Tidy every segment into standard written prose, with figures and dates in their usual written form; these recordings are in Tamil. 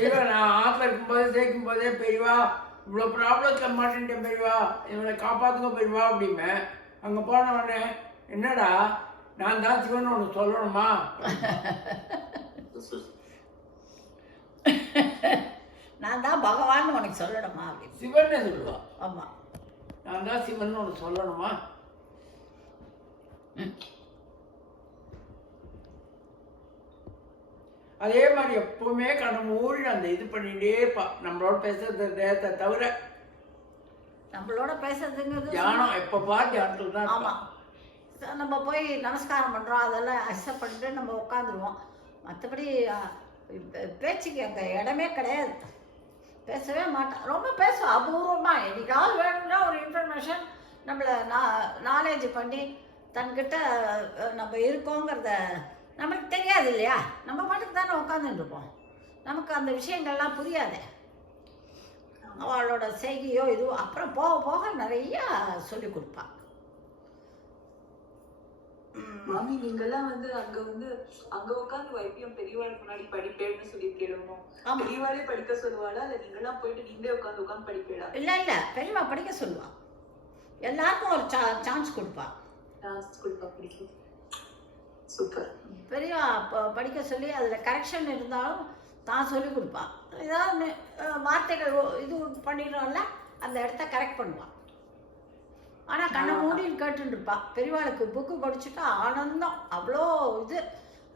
பெரியவா நான் ஆற்றுல இருக்கும்போது சேர்க்கும் போதே பெரியவா இவ்வளோ ப்ராப்ளத்தில் மாட்டேன்ட்டேன் பெரியவா இவனை காப்பாற்றுங்க பெரியவா அப்படிமே. அங்கே போன உடனே என்னடா நான் தான் சிவன் ஒன்று சொல்லணுமா? நான் தான் பகவான் உனக்கு சொல்லணுமா அப்படின்னு சிவன் சொல்லுவா. ஆமாம், நான் தான் சிவன் ஒன்று சொல்லணுமா? அதே மாதிரி எப்பவுமே கண்ணை மூடி அந்த இது பண்ணிட்டே இருப்பா. நம்மளோட பேசுறது நேரத்தை தவிர நம்மளோட பேசுறதுங்கிறது தியானம் எப்போ பார்த்து தியானத்தில் தான். ஆமாம், நம்ம போய் நமஸ்காரம் பண்ணுறோம், அதெல்லாம் அக்செப்ட் பண்ணிட்டு நம்ம உட்காந்துருவோம். மற்றபடி பேச்சுக்கு அங்கே இடமே கிடையாது. பேசவே மாட்டேன், ரொம்ப பேசுவோம் அபூர்வமாக. என்னைக்காவது வேணும்னா ஒரு இன்ஃபர்மேஷன் நம்மளை நாலேஜ் பண்ணி தன்கிட்ட நம்ம இருக்கோங்கிறத நமக்கு தெரியாது இல்லையா? நம்ம பாட்டுக்கு தானே உட்காந்துட்டு இருப்போம். நமக்கு அந்த விஷயங்கள்லாம் புரியாது. அவளோட செய்கையோ இதுவோ அப்புறம் போக போக நிறையா சொல்லி கொடுப்பாள். மாமி நீங்கெல்லாம் அங்க உட்காந்து வைத்தியம் பெரியவாளுக்கு முன்னாடி படிப்பேன்னு சொல்லி கேளுவோம். பெரியவாளே படிக்க சொல்லுவாளா இல்ல நீங்கெல்லாம் போயிட்டு நீங்களே உட்காந்து படிப்பீங்களா? இல்ல பெரியவா படிக்க சொல்லுவா. எல்லாருக்கும் ஒரு சான்ஸ் கொடுப்பா. பிடிக்கும். சூப்பர். பெரியவா படிக்க சொல்லி அதுல கரெக்ஷன் இருந்தாலும் தான் சொல்லி கொடுப்பா. ஏதாவது வார்த்தைகள் இது பண்ணிடுறோம்ல அந்த இடத்த கரெக்ட் பண்ணுவான். ஆனால் கண்ணை மூடின்னு கேட்டுட்டு இருப்பா. பெரியவாளுக்கு புக்கு படிச்சுட்டா ஆனந்தம், அவ்வளோ இது.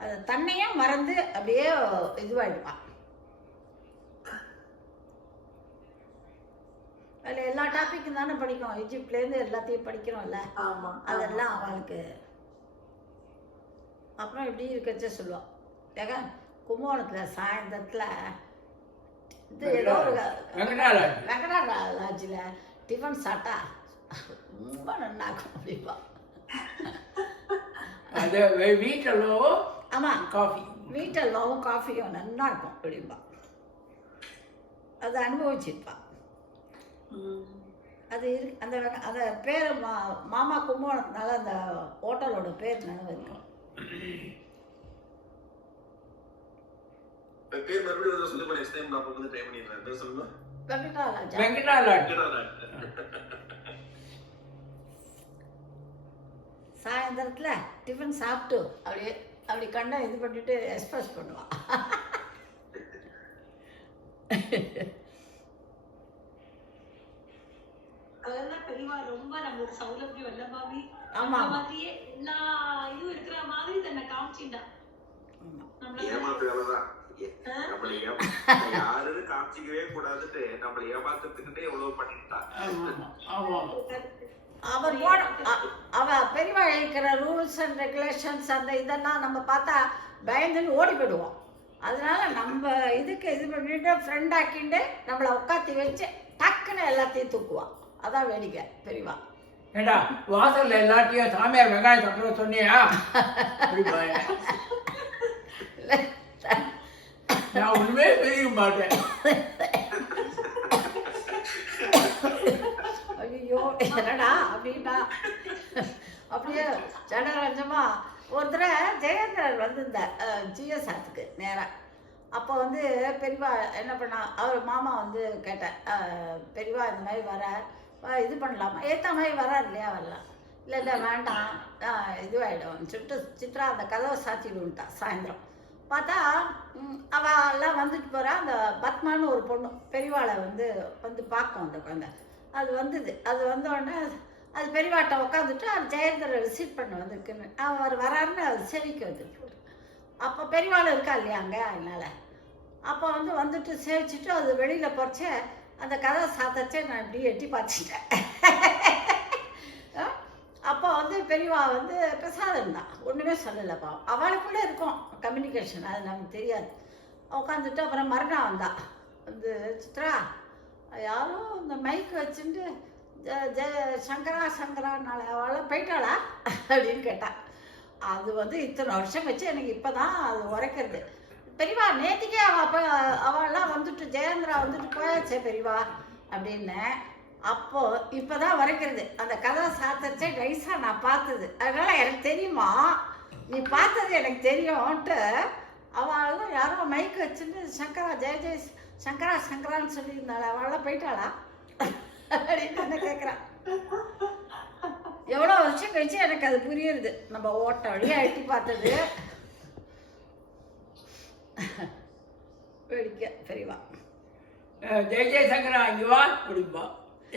அது தன்னையும் மறந்து அப்படியே இதுவாகிடுவான். அதில் எல்லா டாப்பிக்கும் தானே படிக்கும். ஈஜிப்ட்லேருந்து எல்லாத்தையும் படிக்கிறோம்ல, அதெல்லாம் அவளுக்கு. அப்புறம் இப்படி இருக்கச்சே சொல்லுவாள். ஏங்க கும்பகோணத்தில் சாயந்தரத்தில் இது ஏதோ ஒரு வெங்கடாஜில் டிஃபன் சாப்பிட்டா ரொம்ப நல்லாக்கும் அப்படிப்பா. அது வீட்டெல்லாம் ஆமாம், காஃபி வீட்டெல்லாம் காஃபியும் நல்லா இருக்கும் அப்படின்பா. அதை அனுபவிச்சிருப்பா. அது இருக்கு. அந்த பேர் மாமா கும்பகோணத்தினால அந்த ஹோட்டலோட பேர் நினைவு இருக்கும். சாயந்தரத்துல டிஃபன் சாப்பிட்டு அப்படி கண்ணை இது பண்ணிட்டு எக்ஸ்பிரஸ் பண்ணுவான். அதெல்லாம் பெரியவா ரொம்ப நம்மளுக்கு சௌலபியம் இல்ல மாமி. ஆமா, மாதிரியே எல்லா இதுவும் இருக்கிற மாதிரி தன்னை காமிச்சிட்டா. யாருன்னு காமிச்சிக்கவே கூடாதுன்னு நம்மள ஏமாத்துறதுக்குன்னே எவ்வளவு பண்ணிட்டான். அவ பெரியவா இருக்கிற ரூல்ஸ் அண்ட் ரெகுலேஷன்ஸ் அந்த இதெல்லாம் நம்ம பார்த்தா பயந்துன்னு ஓடி போயிடுவோம். அதனால நம்ம இதுக்கு இது பண்ணிட்டு ஃப்ரெண்ட் ஆக்கிண்டு நம்மளை உட்காத்தி வச்சு டக்குன்னு எல்லாத்தையும் தூக்குவான். அதான் வேடிக்கை பெரியவா. ஏண்டா வாசல்ல எல்லாத்தையும் சாமியார் வெங்காயம் சாப்பிட சொன்னியா? நான் ஒண்ணுமே தெரிய மாட்டேன். ஐயோ என்னடா அப்படின்னா அப்படியே ஜனரஞ்சமா ஒருத்தர ஜெயேந்திரன் வந்திருந்தார் ஜிஎஸ்ஆத்துக்கு நேராக. அப்போ பெரியவா என்ன பண்ணா, அவர் மாமா கேட்டார், பெரியவா இந்த மாதிரி வர இது பண்ணலாமா? ஏற்ற மாதிரி வராது இல்லையா? வரலாம். இல்லை வேண்டாம் இதுவாகிடும் சொல்லிட்டு சித்ரா அந்த கதவை சாத்திடுன்ட்டா. சாயந்தரம் பார்த்தா அவெல்லாம் வந்துட்டு போகிறா. அந்த பத்மான்னு ஒரு பொண்ணு பெரியவாளை பார்க்கும் அந்த குழந்தை. அது வந்தது. அது வந்தோடனே அது பெரியவாட்டை உட்காந்துட்டு அது ஜெயேந்திர ரிசீவ் பண்ண வந்திருக்குன்னு அவர் வராருன்னு அது சேவிக்க வந்துட்டு. அப்போ பெரியவாள் இருக்கா இல்லையா அங்கே, அதனால் அப்போ வந்துட்டு சேவிச்சுட்டு அது வெளியில் போகிறச்சே அந்த கதை சாத்தச்சே நான் இப்படி எட்டி பார்த்துட்டேன். அப்போ பெரியவா பிரசாதம் தான், ஒன்றுமே சொல்லலைப்பா. அவளுக்குள்ளே இருக்கும் கம்யூனிகேஷன், அது நமக்கு தெரியாது. உட்காந்துட்டு அப்புறம் மறுநாள் வந்தா சித்ரா யாரும் இந்த மைக்கு வச்சுட்டு சங்கரானால அவளை போயிட்டாளா அப்படின்னு கேட்டாள். அது இத்தனை வருஷம் வச்சு எனக்கு இப்போ தான் அது உரைக்கிறது. பெரியவா நேற்றுக்கே அவெல்லாம் வந்துட்டு ஜெயேந்திரா போயாச்சே பெரியவா அப்படின்னு. அப்போது இப்போ தான் வரைக்கிறது. அந்த கதை சாத்தச்சே நைஸாக நான் பார்த்தது. அதனால் எனக்கு தெரியுமா, நீ பார்த்தது எனக்கு தெரியும்ன்ட்டு அவள் யாரோ மைக் வச்சுட்டு சங்கரா ஜெய ஜெய சங்கரா சங்கரான்னு சொல்லியிருந்தாள். அவளாம் போயிட்டாளா அப்படின்னு என்ன கேட்குறான். எவ்வளோ வருஷம் கழிச்சு எனக்கு அது புரியுது. நம்ம ஓட்ட வழியாக எட்டி பார்த்தது வேடிக்கை பெரியவா. ஜெய ஜெய சங்கரா இங்கே வா அப்படிம்பா.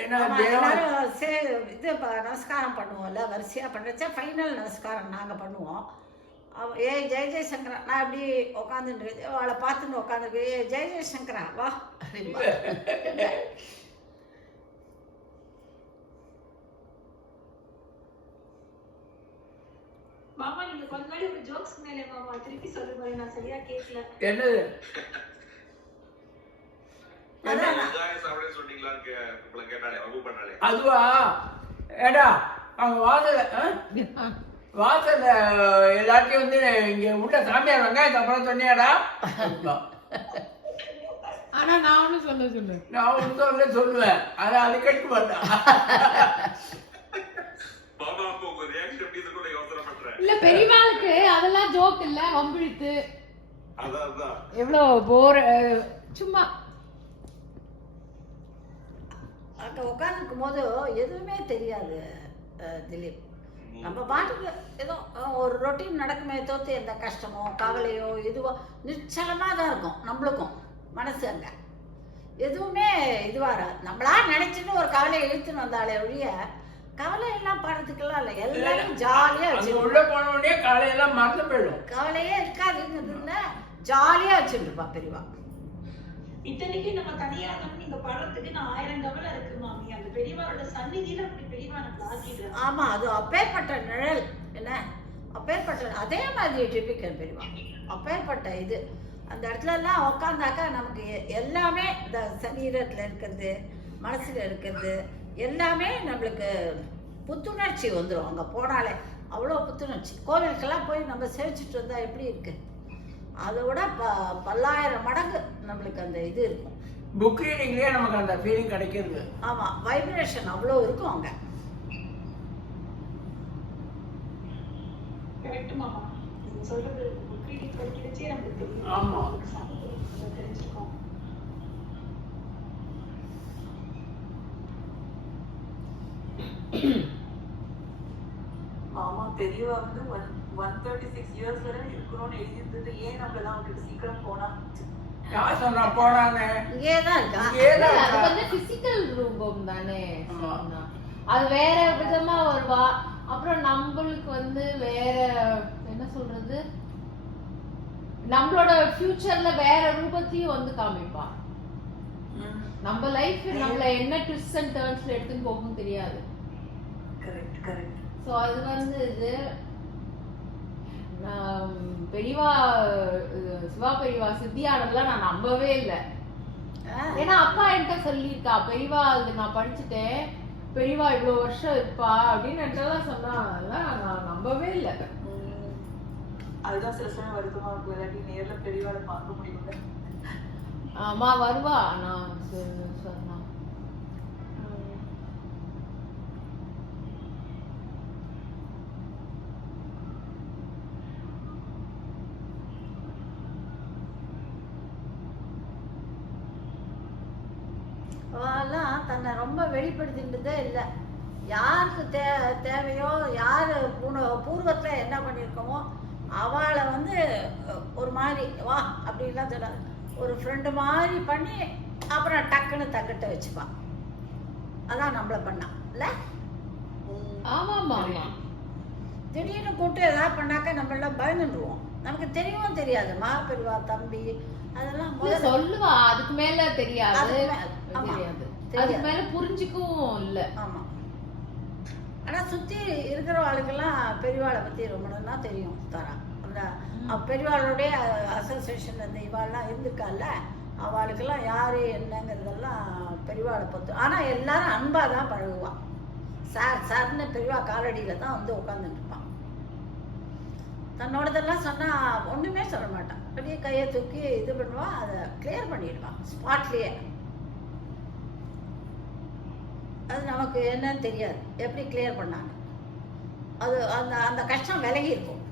ஏன்னா எல்லாரும் இது நமஸ்காரம் பண்ணுவோம்ல, வரிசையாக பண்ணுறச்சா ஃபைனல் நமஸ்காரம் நாங்கள் பண்ணுவோம். ஏய் ஜெய ஜெய சங்கரா, நான் இப்படி உட்காந்துட்டு அவளை பார்த்துட்டு உட்காந்துருக்கு. ஏ ஜெய ஜெய சங்கரா வா அப்படின்பா. மாமா நீங்க கொஞ்ச நாள் ஒரு ஜோக்ஸ் மேலே மாமா திருப்பி சொல்லுங்க, நான் சரியா கேட்கல. என்னது? அதுவா? ஏடா அவங்க வாசல்ல எல்லாத்தையும் வந்து இங்க உள்ள சாமியார் வெங்காயத்தை அப்புறம் சொன்னியாடா? ஆனா நான் ஒண்ணு சொல்லுவேன். நான் ஒன்று சொல்லுவேன். அதை அடிக்கடிக்க மாட்டேன். இல்ல பெரியவாளுக்கு அதெல்லாம் ஜோக் இல்ல, வம்பிழுத்து எவ்வளவு போர். சும்மா அங்கே உட்காந்துருக்கும் போது எதுவுமே தெரியாது திலீப். நம்ம பாட்டுக்கு ஏதோ ஒரு ரொட்டீன் நடக்குமே தோற்று எந்த கஷ்டமோ கவலையோ எதுவோ நிச்சலமாக தான் இருக்கும். நம்மளுக்கும் மனசு அங்கே எதுவுமே இதுவாராது. நம்மளா நினைச்சுன்னு ஒரு கவலையை இழுத்துன்னு வந்தாலே ஒழிய கவலை எல்லாம் பாடுறதுக்கெல்லாம் இல்லை. எல்லாரும் ஜாலியாக வச்சு உள்ள போன உடனே கவலையெல்லாம் மறந்து போயிடும். கவலையே இருக்காதுங்கிறதுல ஜாலியாக வச்சுட்டு இருப்பா பெரியவா. இத்தனைக்கு நம்ம தனியா நீங்க பாடுறதுக்கு நான் 1000 கவலை இருக்கு மாமி. அந்த பெரியவாரோட சந்நிதியில அப்படி பெரியவா நம்ம ஆக்கிடுறேன். ஆமா, அது அப்பேற்பட்ட நிழல் என்ன, அப்பேற்பட்ட அதே மாதிரி டிபிக்கல் பெரியவா. அப்பேற்பட்ட இது அந்த இடத்துல எல்லாம் உக்காந்தாக்கா நமக்கு எல்லாமே இந்த சரீரத்துல இருக்கிறது மனசுல இருக்கிறது எல்லாமே நம்மளுக்கு புத்துணர்ச்சி வந்துடும். அங்கே போனாலே அவ்வளோ புத்துணர்ச்சி. கோவிலுக்கெல்லாம் போய் நம்ம சேவிச்சுட்டு வந்தால் எப்படி இருக்கு, அதை விட பல்லாயிரம் மடங்கு நம்மளுக்கு அந்த இது இருக்கும். புக் ரீடிங்லேயே நமக்கு அந்த ஃபீலிங் கிடைக்கிறது. ஆமாம், வைப்ரேஷன் அவ்வளோ இருக்கும் அங்கே. கரெக்ட் மாமா, நீங்க சொல்றது புக் ரீடிங் படிக்கிறச்சே நமக்கு தெரியும். ஆமாம், தெரிஞ்சுக்கோம். மாமா பெரியவா வந்து 136 இயர்ஸ் வரை இருக்கணும்னு எழுதியிருந்தது. ஏன் நம்மளெல்லாம் விட்டுட்டு சீக்கிரம் போனா? யார் சொன்னா போனான்னு? இங்கேதான் இருக்கா. அது வந்து பிசிக்கல் ரூபம் தானே, அது வேற விதமா வருவா. அப்புறம் நம்மளுக்கு வந்து வேற என்ன சொல்றது, நம்மளோட ஃபியூச்சர்ல வேற ரூபத்தையும் வந்து காமிப்பா. நம்ம லைஃப் நம்மள என்ன ட்விஸ்ட் அண்ட் டர்ன்ஸ்ல எடுத்துன்னு போகும் தெரியாது. Correct correct. ஸோ அது வந்து இது பெரியவா சிவா பெரியவா சித்தியானதுலாம் நான் நம்பவே இல்லை. ஏன்னா அப்பா என்கிட்ட சொல்லியிருக்கா, பெரியவா அது நான் படிச்சுட்டேன், பெரியவா இவ்வளவு வருஷம் இருப்பா அப்படின்னு என்கிட்டலாம் சொன்னா. அதெல்லாம் நான் நம்பவே இல்லை. அதுதான் சில சமயம் வருத்தமா இருக்கும், இல்லாட்டி நேர்ல பெரியவாளை பார்க்க முடியல. ஆமா வருவா, நான் சொன்னா அவெல்லாம் தன்னை ரொம்ப வெளிப்படுத்தின்றதே இல்லை. யாருக்கு தேவையோ யார் பூர்வத்தில் என்ன பண்ணியிருக்கோமோ அவளை வந்து ஒரு மாதிரி வா அப்படின்லாம் சொல்லாது, ஒரு ஃப்ரெண்டு மாதிரி பண்ணி அப்புறம் டக்குன்னு தங்கிட்ட வச்சுப்பான். அதான் நம்மளை பண்ணா இல்லை. ஆமாமா, திடீர்னு கூப்பிட்டு ஏதாவது பண்ணாக்கா நம்மளாம் பயந்துடுவோம். நமக்கு தெரியவும் தெரியாதுமா பெரியவா தம்பி அதெல்லாம் சொல்லுவா, அதுக்கு மேல தெரியாது, அதுக்கு மேல புரிஞ்சுக்கவும் இல்லை. ஆமா, ஆனா சுத்தி இருக்கிற ஆளுக்கெல்லாம் பெரியவாளை பத்தி ரொம்ப நல்லா தெரியும். தரா அந்த பெரியவாளுடைய அசோசியேஷன் அந்த இவாள்லாம் இருந்திருக்கால, அவளுக்கெல்லாம் யாரு என்னங்கிறதெல்லாம் பெரியவாளை பற்றி. ஆனா எல்லாரும் அன்பா தான் பழகுவான். சார்னு பெரியவா காலடியில தான் வந்து உட்காந்துட்டு இருப்பான். தன்னோடதெல்லாம் சொன்னா ஒண்ணுமே சொல்ல மாட்டான். அப்படியே கையை தூக்கி இது பண்ணுவான், அதை கிளியர் பண்ணிடுவான் ஸ்பாட்லயே. அது நமக்கு என்னன்னு தெரியாது எப்படி கிளியர் பண்ணாங்க. அது அந்த அந்த கஷ்டம் விலகி இருக்கும்.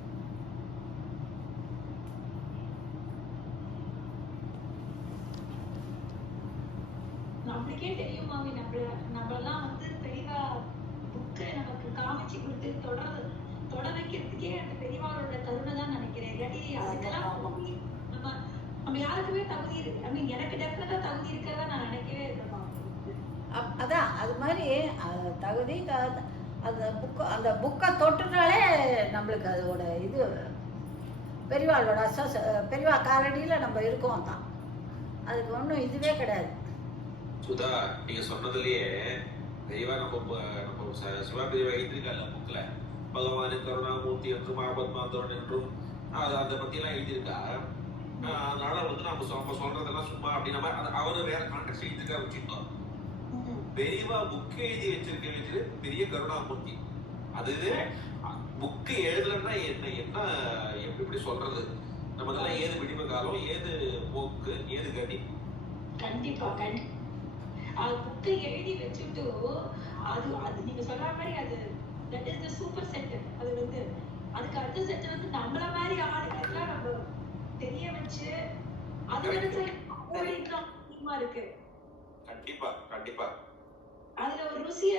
நம்மளுக்கே தெரியும் மாமி, நம்மளெல்லாம் வந்து பெரியவா புக்கு நமக்கு காமிச்சு கொடுத்து தொட வைக்கிறதுக்கே அந்த பெரியவாளோட கருணை தான் நினைக்கிறேன். இல்லாட்டி அதுக்கெல்லாம் நம்ம நம்ம யாருக்குமே தகுதி இருக்கு. ஐ மீன் எனக்கு டெஃபினட்டா தகுதி இருக்கிறதா நான் நினைக்கவே இல்லை மாமி. அதான் அது மாதிரி தகுதி அந்த புக்கை தொட்டுனாலே நம்மளுக்கு அதோட இது பெரியவாளோட பெரியவா காலடியில் நம்ம இருக்கோம் தான். அதுக்கு ஒன்றும் இதுவே கிடையாது. சுதா, நீங்க சொன்னதுலயே தெய்வா நம்ம சிவா பெரியவா எழுதியிருக்காங்க புக்ல, பகவானு கருணாமூர்த்தி என்றும் ஆபத்மாந்தவன் என்றும் அதை பத்தி எல்லாம் எழுதியிருக்கா. அதனால வந்து நம்ம சொல்றதெல்லாம் சும்மா அப்படி நம்ம அவரு வேற கான்டெக்ட் எழுதிருக்கா வச்சுருந்தோம். பெரியவா புக்கு எழுதி வச்சிருக்க பெரிய கருணாமூர்த்தி. அது புக்கு எழுதலன்னா என்ன எப்படி சொல்றது? நம்ம இதெல்லாம் ஏது விடிவு காலம், ஏது போக்கு, ஏது கதி. கண்டிப்பா புக்கை எழுதி வச்சுட்டு அது நீங்க சொல்ற மாதிரி அது that is the super centre. அது வந்து அதுக்கு அடுத்த சென்டர் வந்து நம்மள மாதிரி ஆளுங்கெல்லாம் நம்ம தெரிய வச்சு அது வந்து இருக்கு. கண்டிப்பா அதுல ஒரு ருசிய